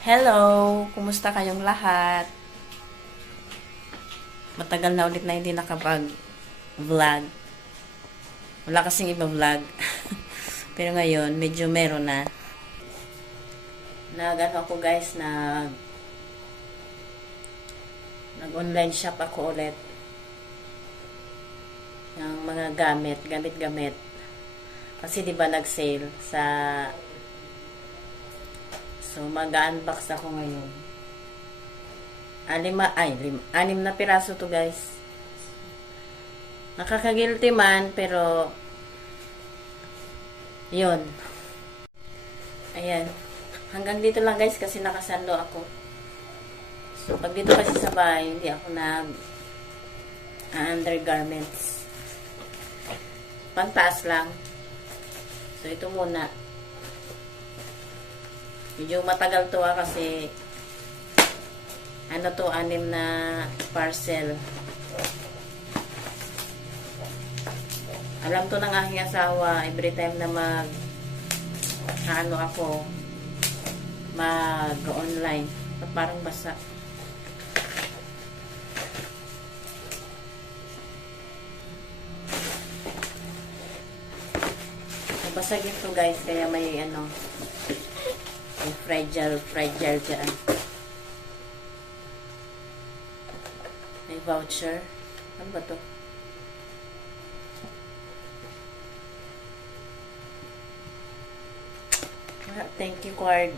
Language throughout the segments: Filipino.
Hello! Kumusta kayong lahat? Matagal na ulit na hindi nakapag-vlog. Wala kasing iba vlog. Pero ngayon, medyo meron na. Nag-ano ako guys, nag-online shop ako ulit. Ng mga gamit-gamit. Kasi di ba nag-sale sa... So, mag-unbox ako ngayon. Anim na piraso to guys. Nakakagilty man, pero yun. Ayan. Hanggang dito lang guys kasi nakasando ako. So, pag dito kasi sa bahay, hindi ako undergarments. Pangtaas lang. So, ito muna. Medyo matagal to kasi ano to, 6 na parcel. Alam to ng aking asawa, every time na mag-online. Parang basa. Basagin to guys, kaya may may fragile dyan. May voucher. Ano ba to? Thank you card.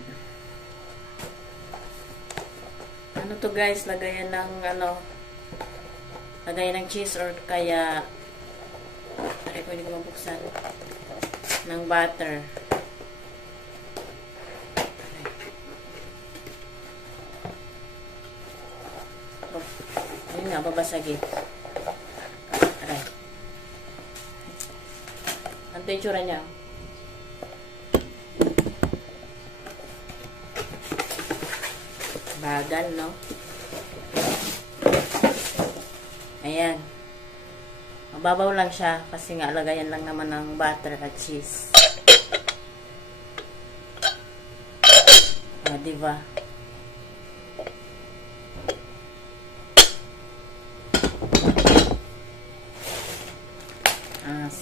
Ano to guys? Lagayan ng cheese or kaya pwede ko mabuksan ng butter. Ayun nga, babasagin. Aray. Ano yung tsura niya? Bagal, no? Ayan. Mababaw lang siya kasi nga lagayan lang naman ng butter at cheese. Diba?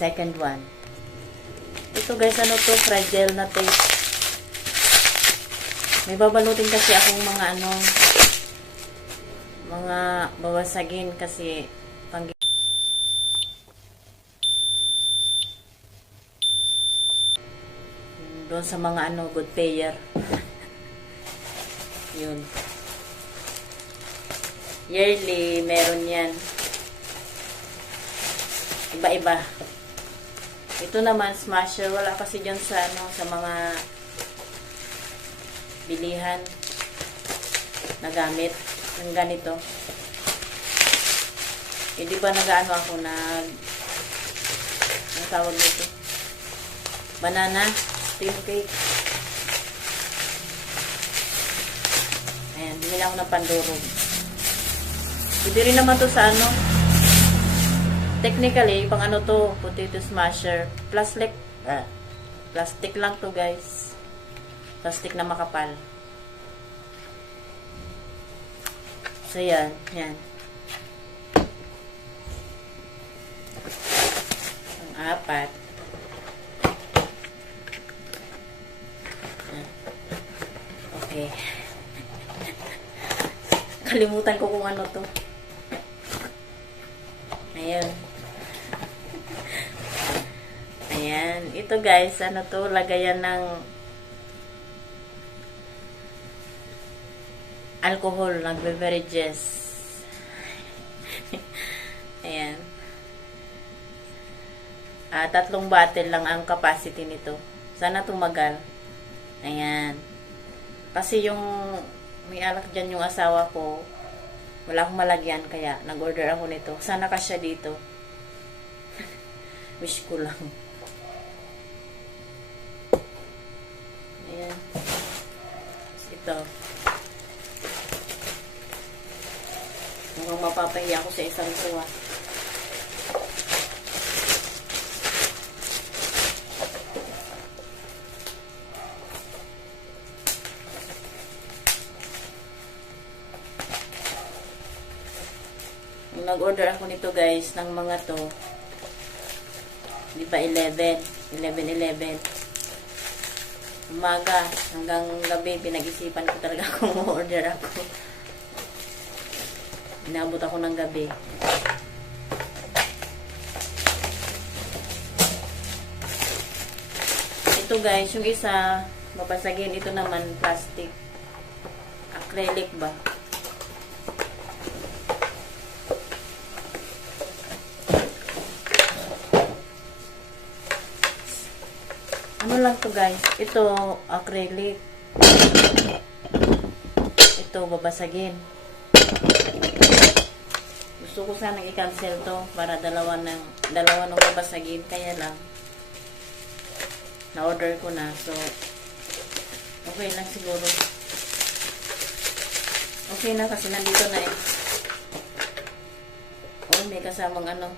Second one. Ito guys, ano to? Fragile na tape. May babalutin kasi akong mga babasagin kasi doon sa mga good payer. Yun. Yearly, meron yan. Iba-iba. Ito naman, smasher. Wala kasi dyan sa mga bilihan na gamit. Yung ganito. Di ba ako ang tawag nito? Banana steam cake. Ayan, bumili ako ng pandurog. Pwede rin naman to sa technically, pang to, potato smasher. Plastic lang to guys. Plastic na makapal. So, yan. Ang 4. Okay. Kalimutan ko kung ano to. Ayan. Ayan. Ito guys, lagayan ng alcohol, ng beverages. Ayan. 3 bottle lang ang capacity nito. Sana tumagal. Ayan. Kasi may alak dyan yung asawa ko. Wala akong malagyan, kaya nag-order ako nito. Sana kasya dito. Wish ko lang. Ayan. Ito. Mukhang mapapahiya ako sa isang suwa. nag-order ako nito guys, ng mga to. Di ba 11? 11. Umaga hanggang gabi, pinag-isipan ko talaga kung order ako. Inabot ako ng gabi. Ito guys, yung isa, mabasagin. Ito naman, plastic. Acrylic ba? Ano lang to guys? Ito, acrylic. Ito, babasagin. Gusto ko sanang i-cancel to para dalawa nung babasagin. Kaya lang, na-order ko na. So, okay lang siguro. Okay na kasi nandito na eh. Oh, may kasamang ano.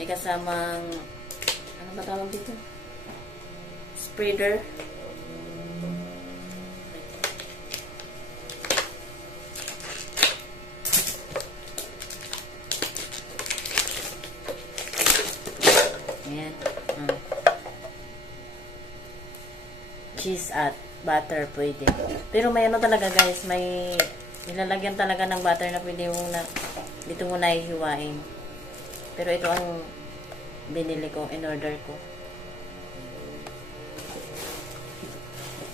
May kasamang, ano ba tawag dito? Spreader. Ayan. Cheese at butter pwede. Pero may ano talaga guys, may nilalagyan talaga ng butter na pwede mo na dito mo na ihiwain. Pero ito ang binili ko, in order ko.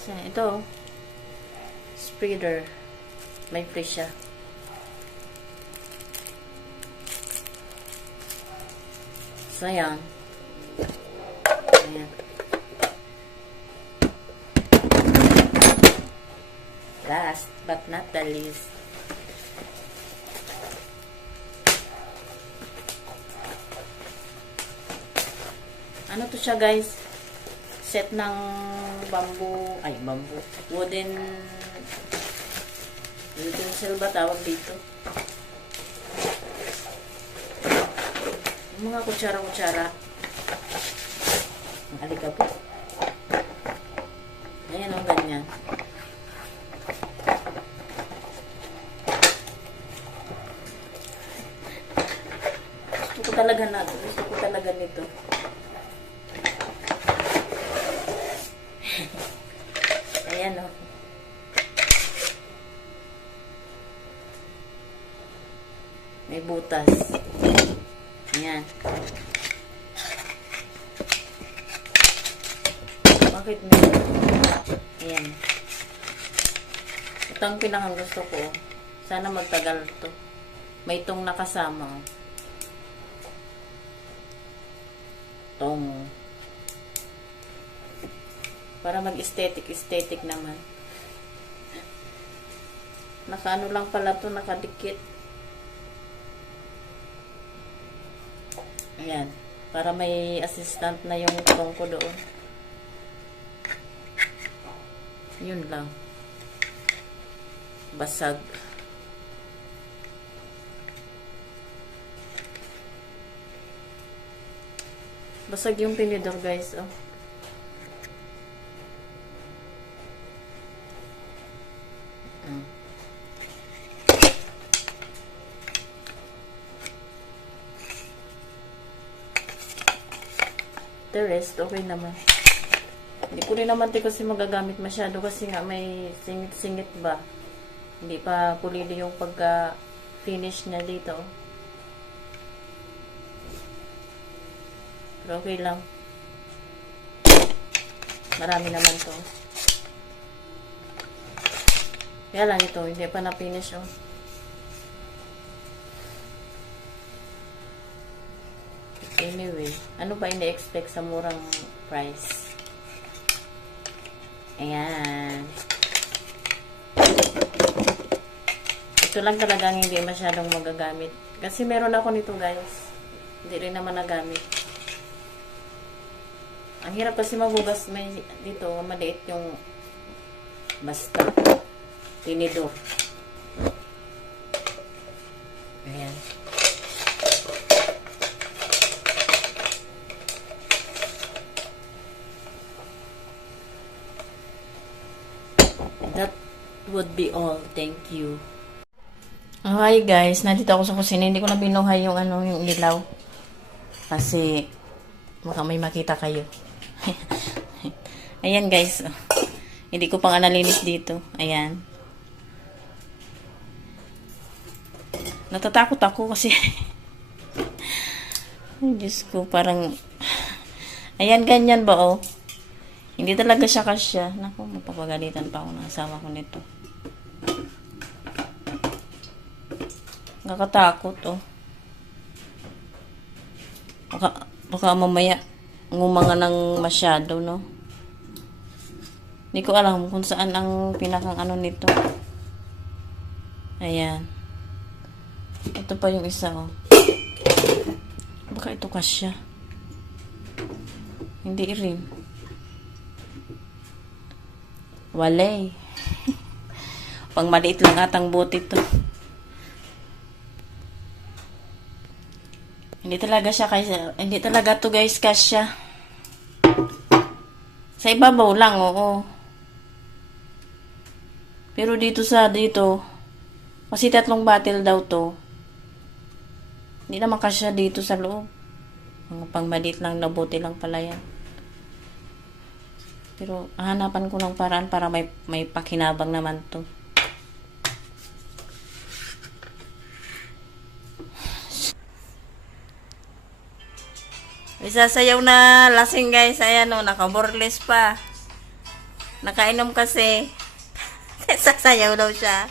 So, ito spreader. May free siya. So, ayan. Ayan. Last but not the least, ano to siya guys? Set ng wooden utensil ba tawag dito? Yung mga kutsara-kutsara. Ang alikabok. Ayan o, ganyan. Gusto ko talaga nito. Ayan o. May butas. Ayan. Bakit may? Ayan. Ito ang pinakang gusto ko. Sana magtagal to. May itong nakasama. Tong. Para mag-aesthetic naman. Nakaano lang pala to, nakadikit. Ayan. Para may assistant na yung tong ko doon. Yun lang. Basag. Basag yung tinidor guys, oh. The rest, okay naman. Hindi ko rin naman kasi magagamit masyado kasi nga may singit-singit ba. Hindi pa pulili yung pagka-finish niya dito. Pero okay lang. Marami naman to. Kaya lang ito, hindi pa na-finish oh. Anyway, ano ba ini-expect sa murang price? Ayan. Ito lang talagang hindi masyadong magagamit. Kasi meron ako nito guys. Hindi rin naman nagamit. Ang hirap kasi magugas may dito, maliit yung basta tinidor. Ayan. That would be all. Thank you. Hi guys, nandito ako sa kusina. Hindi ko na binuhay yung yung ilaw. Kasi baka may makita kayo. Ayan guys. Hindi ko pang nalinis dito. Ayan. Natatakot ako kasi ay, Diyos ko, parang ayan, ganyan ba oh. Hindi talaga siya kasya. Naku, mapapagalitan pa ako ng asawa ko nito. Nakakatakot, oh. Baka mamaya ngumanga ng masyado, no? Hindi ko alam kung saan ang pinakang nito. Ayan. Ito pa yung isa, oh. Baka ito kasya. Hindi rin. Walay. Pang maliit lang atang bote ito. Hindi talaga to guys kasya. Sa ibabaw lang, oo. Pero dito kasi 3 bottle daw to. Hindi naman kasya dito sa loob. Mga pang maliit lang na bote lang pala yan. Pero hanapan ko ng paraan para may pakinabang naman to. Isasayaw na lasing guys. Ayan o, nakaborles pa. Nakainom kasi. Sasayaw daw siya.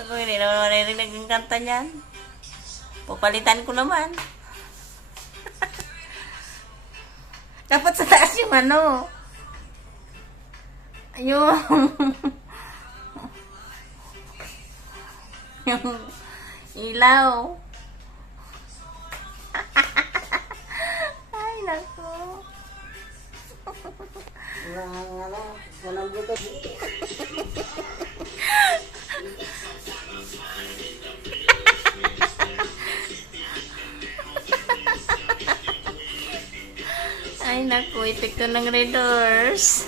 Ako hindi naman maririnig yung kanta niyan. Papalitan ko naman. Dapat sa taas yung yung yung ilaw. Ay, nako. Walang buto. Ay, naku. Epekto ng Red Doors.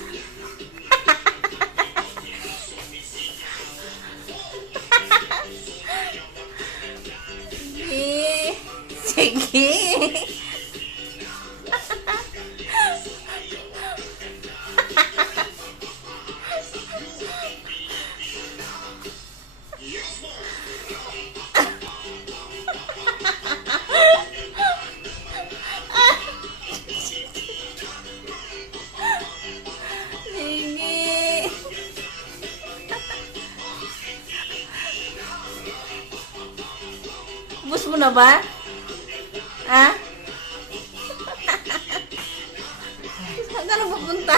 Sige. Sige. Ubus mo na ba? Ha? Saan ka na pupunta?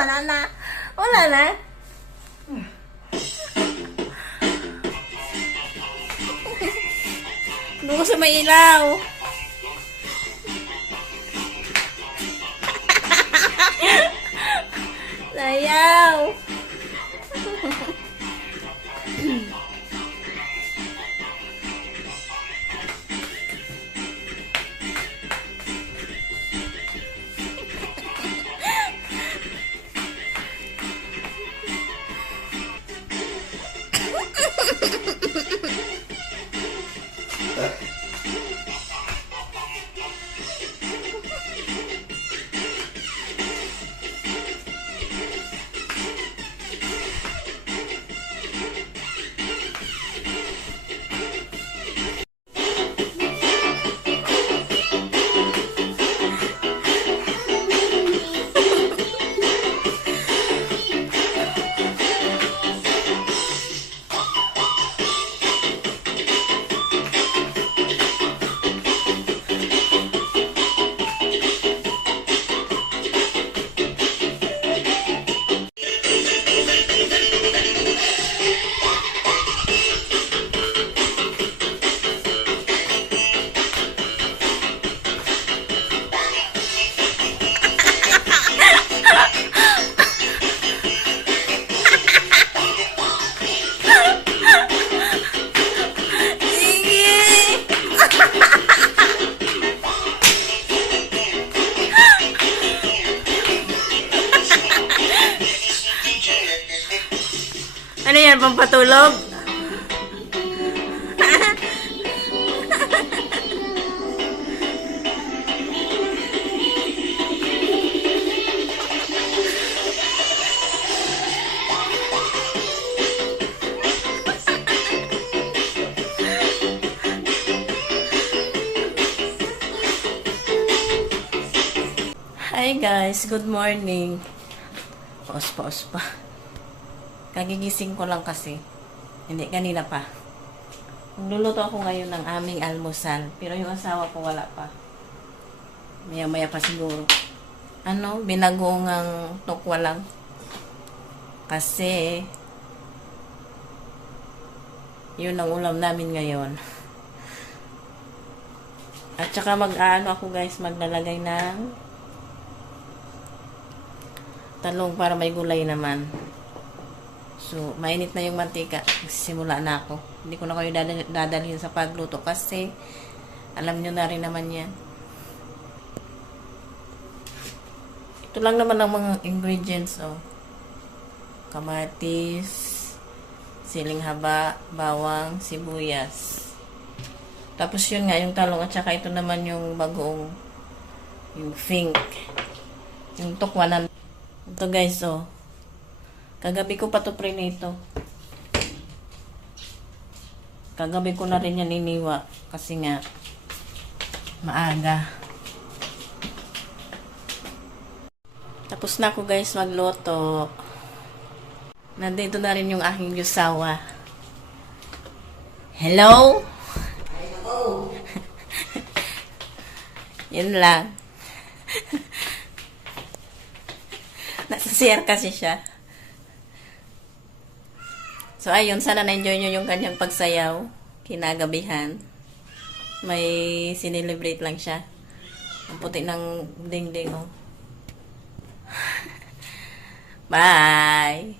Wala na. Wala na. Doon sa may ilaw. Sayaw. yan, pampatulog? Hi guys, good morning. Paos pa. Kagigising ko lang kasi. Hindi, kanina pa. Magluluto ako ngayon ng aming almusal. Pero yung asawa ko wala pa. Maya-maya pa siguro. Binagongang tokwa lang. Kasi, yun ang ulam namin ngayon. At saka ako guys, maglalagay ng talong para may gulay naman. So, mainit na yung mantika. Nagsisimula na ako. Hindi ko na kayo dadalhin sa pagluto kasi alam nyo na rin naman yan. Ito lang naman ang mga ingredients. Kamatis, siling haba, bawang, sibuyas. Tapos yun nga, yung talong. At saka ito naman yung bagoong, yung fink. Yung tukwanan. Ito guys, kagabi ko pa to prinito. Kagabi ko na rin yan iniwa. Kasi nga, maaga. Tapos na ako guys magluto. Nandito na rin yung aking yusawa. Hello? Yun lang. Nasa CR kasi siya. So, ayun. Sana na-enjoy nyo yung kanyang pagsayaw. Kinagabihan. May sinelebrate lang siya. Ang puti ng ding-ding, Bye!